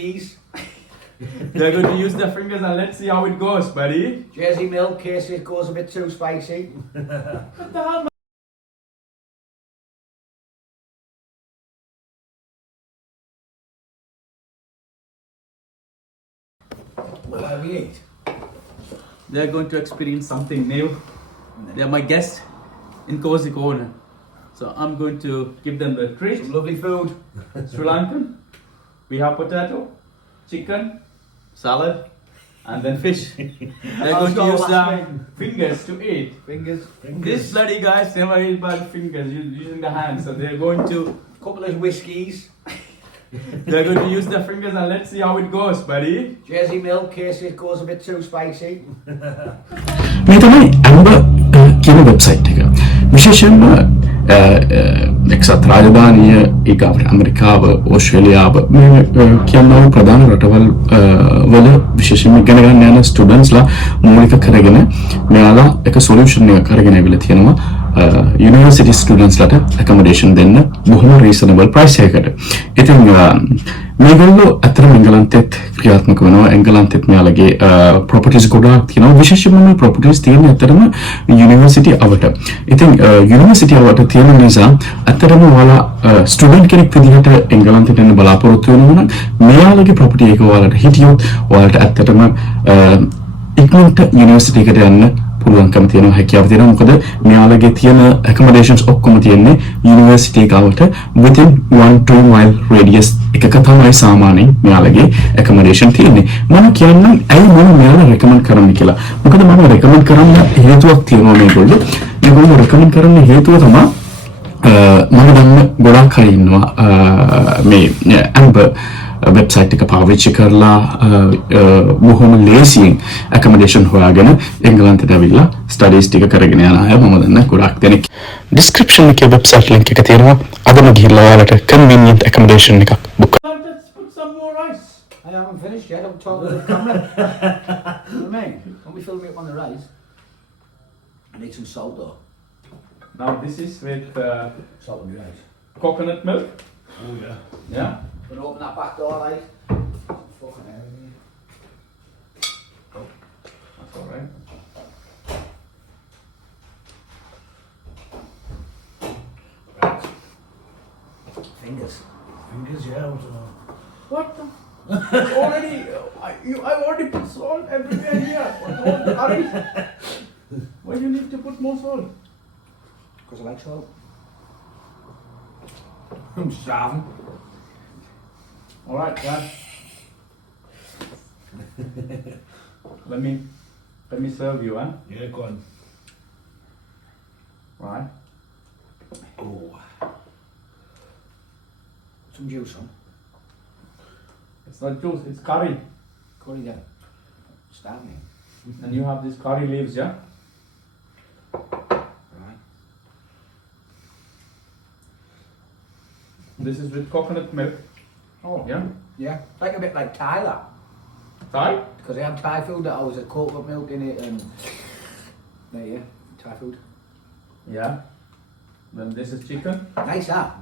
Cheese. They're going to use their fingers and let's see how it goes, buddy. Jersey milk, in case it goes a bit too spicy. What the hell, man? What we eat? They're going to experience something new. They're my guests in Cozy Corner. So I'm going to give them the treat. Some lovely food. Sri Lankan. We have potato, chicken, salad, and then fish. They're going to use their fingers to eat. Fingers. These bloody guys never eat by fingers, using the hands. So they're going to Couple of whiskies. they're going to use their fingers and let's see how it goes, buddy. Jersey milk, in case it goes a bit too spicy. මේ තමයි amber කියන website එක. විශේෂයෙන්ම එක්සත් රාජධානිය ඒකාවට ඇමරිකාව ඕස්ට්‍රේලියාව මේ කියනවා ප්‍රධාන රටවල් වල විශේෂයෙන්ම ඉගෙන ගන්න යන ස්ටුඩන්ට්ස්ලා මූලික කරගෙන මෙයාලා එක සොලියුෂන් එකක් අරගෙන ඇවිල්ලා තියෙනවා යුනිවර්සිටි ස්ටුඩන්ට්ස්ලාට ඇකොමොඩේෂන් දෙන්න බොහොම රීසනබල් ප්‍රයිස් එකකට. ඉතින් මේගොල්ලෝ අතරම එංගලන්තෙත් ක්‍රියාත්මක වෙනවා. එංගලන්තෙත් මෙයාලගේ ප්‍රොපර්ටිස් ගොඩාක් තියෙනවා. විශේෂයෙන්ම මේ ප්‍රොපර්ටිස් තියෙන අතරම යුනිවර්සිටි අවට. ඉතින් යුනිවර්සිටි අවට තියෙන නිසා අතරම ඔයාලා ස්ටුඩන්ට් කෙනෙක් විදිහට එංගලන්තෙට එන්න බලාපොරොත්තු වෙනවා නම් මෙයාලගේ ප්‍රොපර්ටි එක ඔයාලට හිටියොත් ඔයාලට ඇත්තටම ඉක්මනට යුනිවර්සිටි එකට යන්න පුළුවන්කම තියෙනවා හැකියාව තියෙනවා මොකද මෙයාලගේ තියෙන accommodations ඔක්කොම තියෙන්නේ යුනිවර්සිටි එකකට within 1-2 mile radius එකක තමයි සාමාන්‍යයෙන් මෙයාලගේ accommodation තියෙන්නේ මම කියන්නම් ඇයි මම මෙයාලා recommend කරන්නේ කියලා මොකද මම recommend කරන්න හේතුවක් තියෙනවා මේගොල්ලෝ recommend කරන්න හේතුව තමයි මම දන්න ගොඩාක් අය ඉන්නවා මේ ඇම්බර් වෙබ්සයිට් එක පාවිච්චි කරලා බොහොම ලේසියෙන් accommodation හොයාගෙන එංගලන්තයට ඇවිල්ලා ස්ටඩීස් ටික කරගෙන යන අය මම දන්න ගොඩාක් දෙනෙක් description එකේ වෙබ්සයිට් link එක තියෙනවා අදම ගිහිල්ලා ඔයාලට convenient accommodation එකක් book Let's put some more rice. I haven't finished yet. I'm talking to the camera. You know what I mean? When we film it on the rice, I need some salt though. Now this is with Salt on the rice. coconut milk. Oh yeah. Yeah. Gonna open that back door, like. Fucking hell. That's all right. Right. Fingers. Fingers, yeah. What the? It's already, I already put salt everywhere here. What's all the curry? Why do you need to put more salt? Because I like salt. I'm starving. All right, Dad. let me serve you, huh? Yeah, go on. Right. Oh. Some juice on. It's not juice, it's curry. Curry there. Starving. And you have these curry leaves, yeah? Right. This is with coconut milk. Oh. Yeah? Yeah. Like a bit like Thai, that. Thai? Because they have Thai food that always has coconut milk in it and. There, yeah. Thai food. Yeah. Then this is chicken. Nice, that.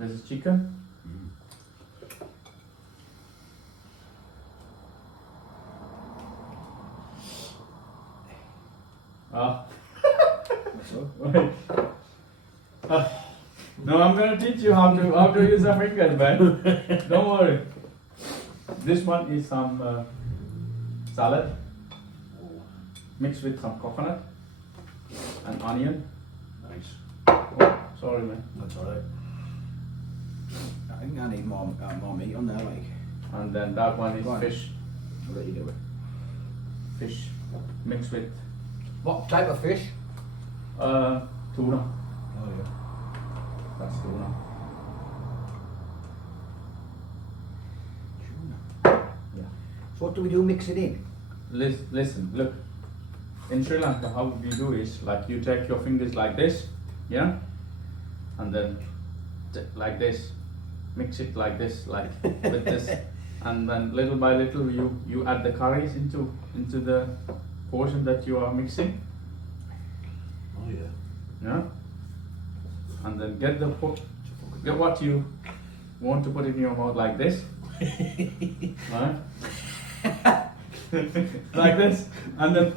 This is chicken. Ah. What's up? Wait. No, I'm gonna teach you how to use the fingers, man. Don't worry. This one is some salad mixed with some coconut and onion. Nice. Oh, sorry, man. That's alright. I think I need more meat on there, like. And then that one is Go on. fish. I'll let you do it. Fish mixed with What type of fish? tuna. Oh yeah. That's tuna. Tuna. Yeah. So what do we do? Mix it in? Listen, look. In Sri Lanka, how we do is like you take your fingers like this, yeah, and then like this, mix it like this, like with this, and then little by little you add the curries into the portion that you are mixing, Oh yeah. yeah, and then get what you want to put in your mouth like this, Right? Like this, and then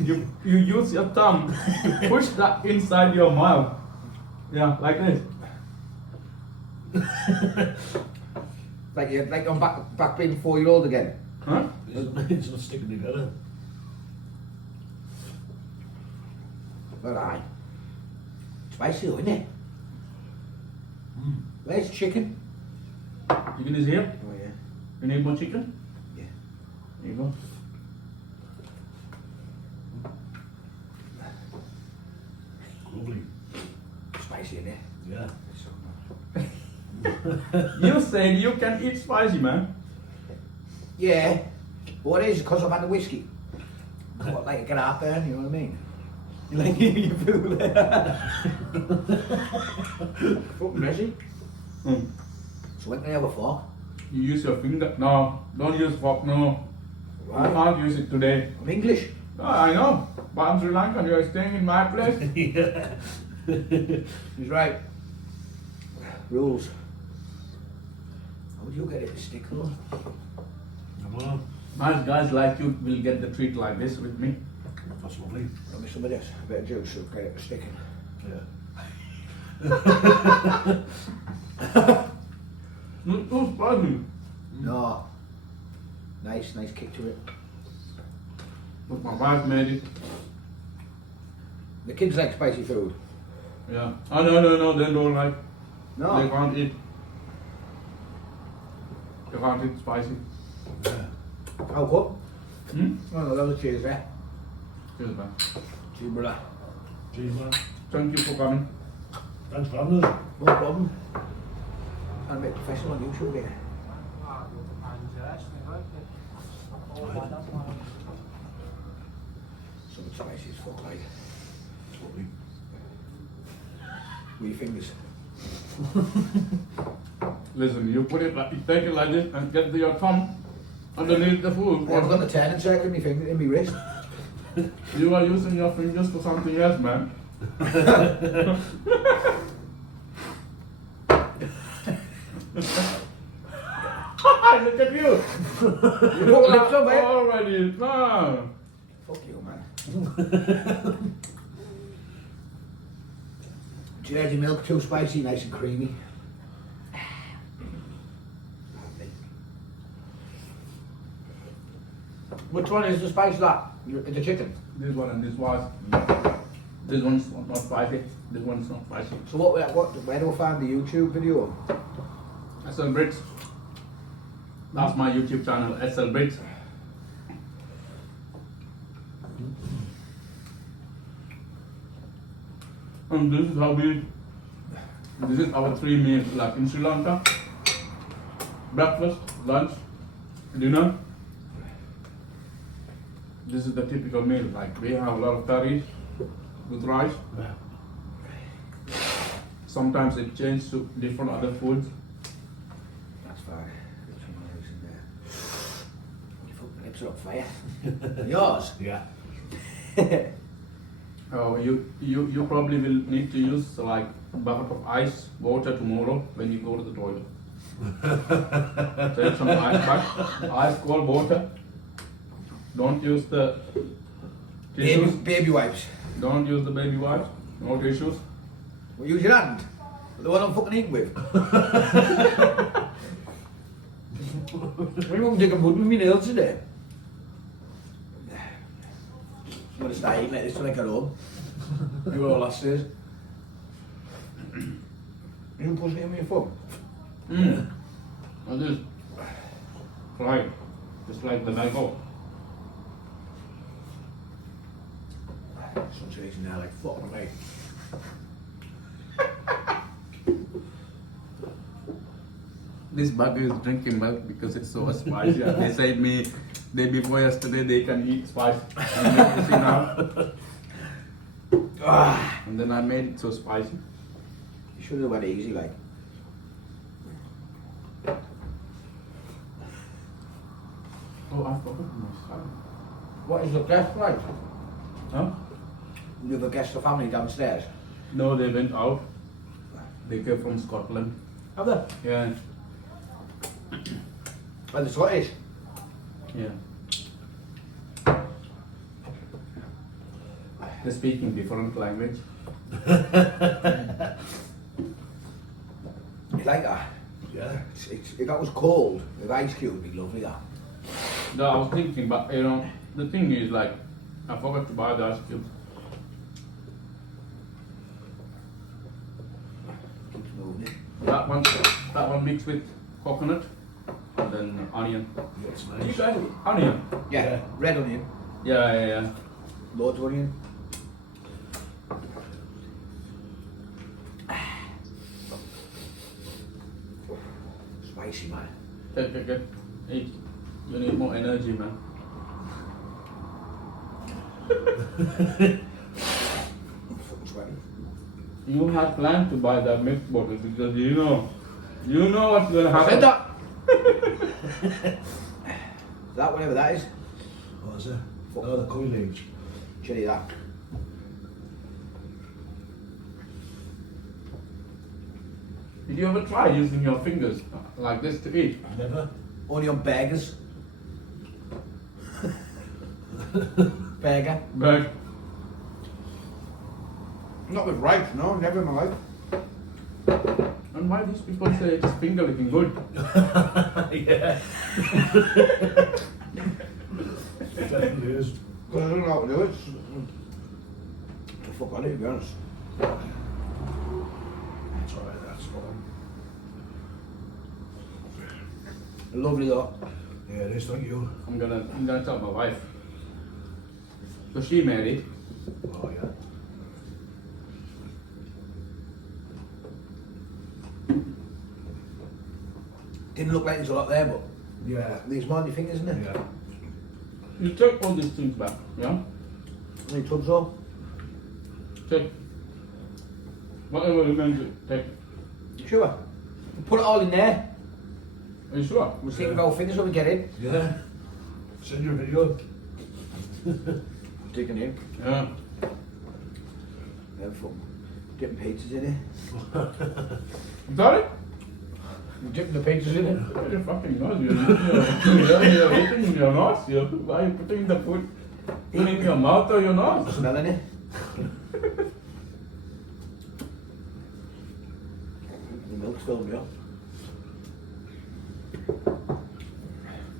you use your thumb to push that inside your mouth. Yeah, like this. Like I'm back being 4-year-old again. Huh? It's not sticking together. But aye. Spicy though, isn't it? Where's the chicken? Chicken is here. Oh yeah. You need more chicken? Yeah. There you go. Lovely. Spicy, isn't it? Yeah. It's so nice. You said you can eat spicy, man. Yeah. But what it is, because I've had the whiskey. What, like get out there, you know what I mean? You like you feel there. Fucking messy. Mm. So when can I have a fork? You use your finger. No, don't use fork. No, Why? you can't use it today. I'm English. No, I know, but I'm Sri Lankan. You are staying in my place. Yeah. He's right. Rules. How would you get it to stick though? Well, Nice guys like you will get the treat like this with me. that's lovely. Got me some of this, a bit of juice, so get it to sticking. Yeah. Not too spicy. No. Nice kick to it. But my wife made it. The kids like spicy food. Yeah. Oh no, they don't like. They No. can't eat. They can't eat spicy. Yeah. How come? Hmm? Oh no, that was cheers there. Cheers, man. Cheers, brother. Cheers, man. Thank you for coming. Thanks for having us. No problem. I'm a bit professional on YouTube here. So much spicy as fuck, like. It's lovely. With your fingers. Listen, you put it like, you take it like this and get your thumb underneath the food. I've got the turning circle in my finger, in my wrist. You are using your fingers for something else, man. Look at you. You put lips on, mate. Already, no. Fuck you, man. Do you know your milk too spicy, nice and creamy? Which one is the spice that? The chicken. This one and this was. This one's not spicy. This one's not spicy. So where do I find the YouTube video? SL Brits. That's my YouTube channel, SL Brits. And this is how this is our 3 meals, like in Sri Lanka. Breakfast, lunch, dinner. This is the typical meal, like we have a lot of curries with rice. Yeah. Sometimes it changes to different other foods. That's fine. Get some rice in there. Your fucking lips are on fire. Yours? Yeah. Oh, you probably will need to use like a bucket of ice water tomorrow when you go to the toilet. Take some ice cold water. Don't use the tissues. Baby wipes. Don't use the baby wipes. No tissues. Well, use your hand. The one I'm fucking eating with. I'm going to take a mud with my nails today. I'm going to start eating like this till I get home. You all last days. You pushing it in with your thumb? And this, right, just like the mango. Sun's raising now like fucking me. This bug is drinking milk because it's so spicy. They said me day before yesterday they can eat spice. And you see now. And then I made it so spicy. You should have went easy like. Oh, I forgot my son. What is the guest like? Huh? You have a guest of family downstairs? No, they went out. They came from Scotland. Have they? Yeah. Are they Scottish? Yeah. They're speaking different language. You like that? Yeah. If that was cold, with ice cube, it'd be lovely that. No, I was thinking, but you know, the thing is like, I forgot to buy the ice cubes. Keeps moving it. That one mixed with coconut and then onion. That's Do you nice. guys onion? Yeah, Yeah. red onion, Yeah. loads of onion. Spicy, man. Get. Eat. You need more energy, man. I'm fucking sweating. You had planned to buy that milk bottle because you know what's gonna I happen. said that! That, whatever that is, What is it? Oh, the curry leaves. chili that. Did you ever try using your fingers like this to eat? Never. Only on burgers. Burger. But Not with rice, no, never in my life. and why these people say it's finger looking good? Yeah. It definitely is. Because I don't know how to do it. The fuck on it, to be honest. It's alright, that's fine. Lovely though. Yeah, it is, thank you. I'm gonna tell my wife. So she married. Oh, yeah. Didn't look like there's a lot there, but Yeah. there's more on your fingers, isn't there? Yeah. You take all these things back, yeah? How many tubs though? Take whatever remains, take. Sure. We'll put it all in there. Are you sure? We'll see if we'll finish when we get in. Yeah. Send you a video. Digging in. Yeah. Then fucking dipping pizzas in it. Sorry? We're dipping the pizzas in it. You're fucking nose. You're eating in your nose. Why are you putting the food in your mouth or your nose? Smelling it. The milk's filled me up.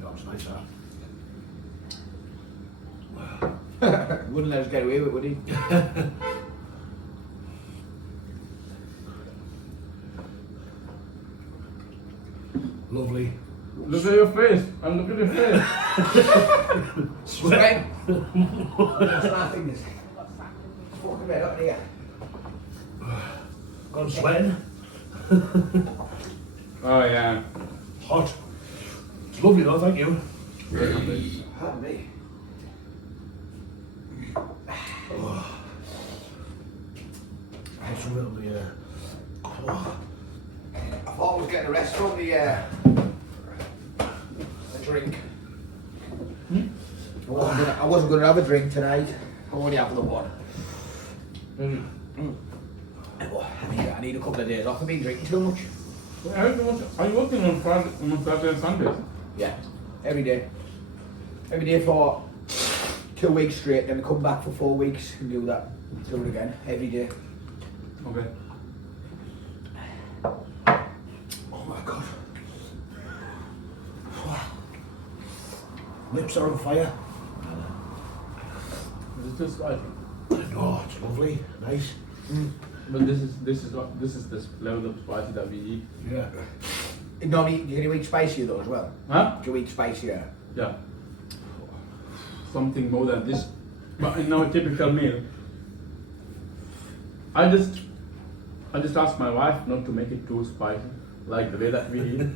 That was nice, that. Wouldn't let us get away with it, would he? Lovely. Look at your face. And look at your face. Sweat. That's my fingers. Fucking red up here. I'm sweating. Oh yeah. Hot. It's lovely though, thank you. Pardon me. I had some little, I thought I was getting a rest from the drink. I wasn't going to have a drink tonight. I only have the one. I need a couple of days off. I've been drinking too much. Are you working on Saturday and Sundays? Yeah, every day. Every day for 2 weeks straight, then we come back for 4 weeks and do that. Do it again, every day. Okay. Oh my god. lips are on fire. It's just like, Oh, it's lovely, nice. but this is the level of spicy that we eat. Yeah. Normally, do you eat spicier though as well? Huh? Do you eat spicier? Yeah. Something more than this. But in our typical meal, I just ask my wife not to make it too spicy, like the way that we eat,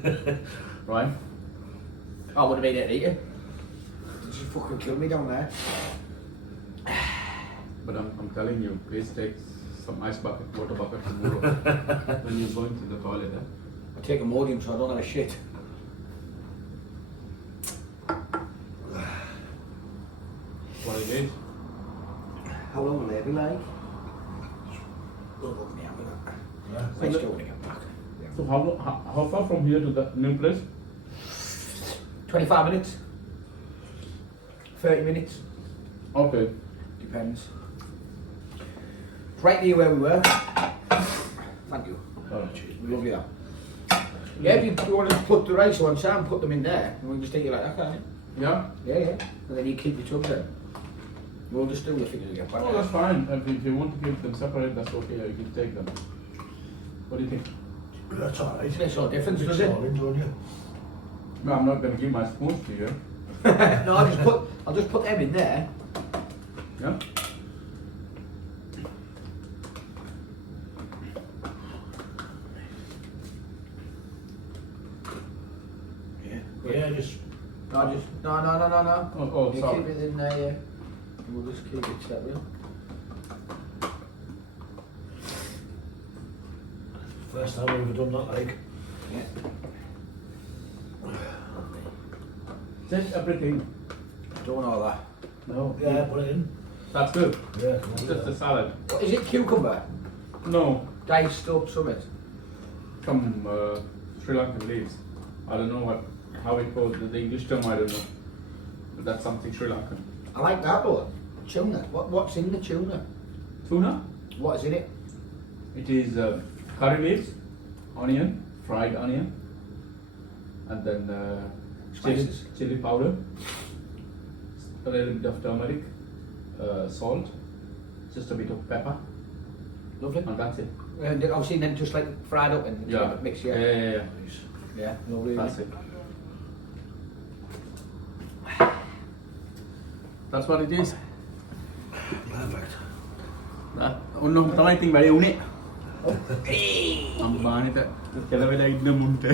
right? I would have made it eaten. She fucking killed me down there. But I'm telling you, please take some water bucket tomorrow when you're going to the toilet. I take Imodium so I don't have a shit. What it is? How long will they be like? Don't look me up with that. Yeah. Let's go when I get back. So how far from here to the new place? 25 minutes. 30 minutes. Okay. Depends. It's right near where we were. Thank you. Oh, Lovely that. Yeah, if you want to put the rice on side and put them in there, and we can just take it like that, can't you? yeah. Yeah, yeah. And then you keep your tubs in. We'll just do your fingers again. Oh, that's fine. If you want to keep them separate, that's okay. You can take them. What do you think? That's alright. Makes no difference, Mix does it it? all in, don't you? No, I'm not going to give my spoons to you. No, I'll just put them in there. Yeah. Yeah, just No. Oh, You sorry. keep it in there, yeah. And we'll just keep it separate. first time I've ever done that, like. Yeah. Just everything. Don't know that. No. Yeah, put it in. That's good. Yeah, come on. Just a salad. What, is it cucumber? No. Diced up summit? From Sri Lankan leaves. I don't know how it goes. The English term I don't know. But that's something Sri Lankan. I like that though. Tuna. What's in the tuna? Tuna. What is in it? It is curry leaves, onion, fried onion, and then Spices. chili powder, a little bit of turmeric, salt, just a bit of pepper, Lovely. and that's it. And obviously then just like fried up and Yeah. mix, Yeah, yeah. yeah, yeah. Nice. Yeah, lovely. That's it. That's what it is. Perfect. ඔන්න තමයි ඉතින් වැඩේ උනේ. අම්බානිට කෙලවෙලා ඉන්න මුන්ට.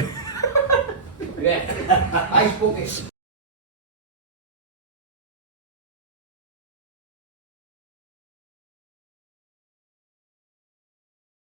Yeah. Ice buckets.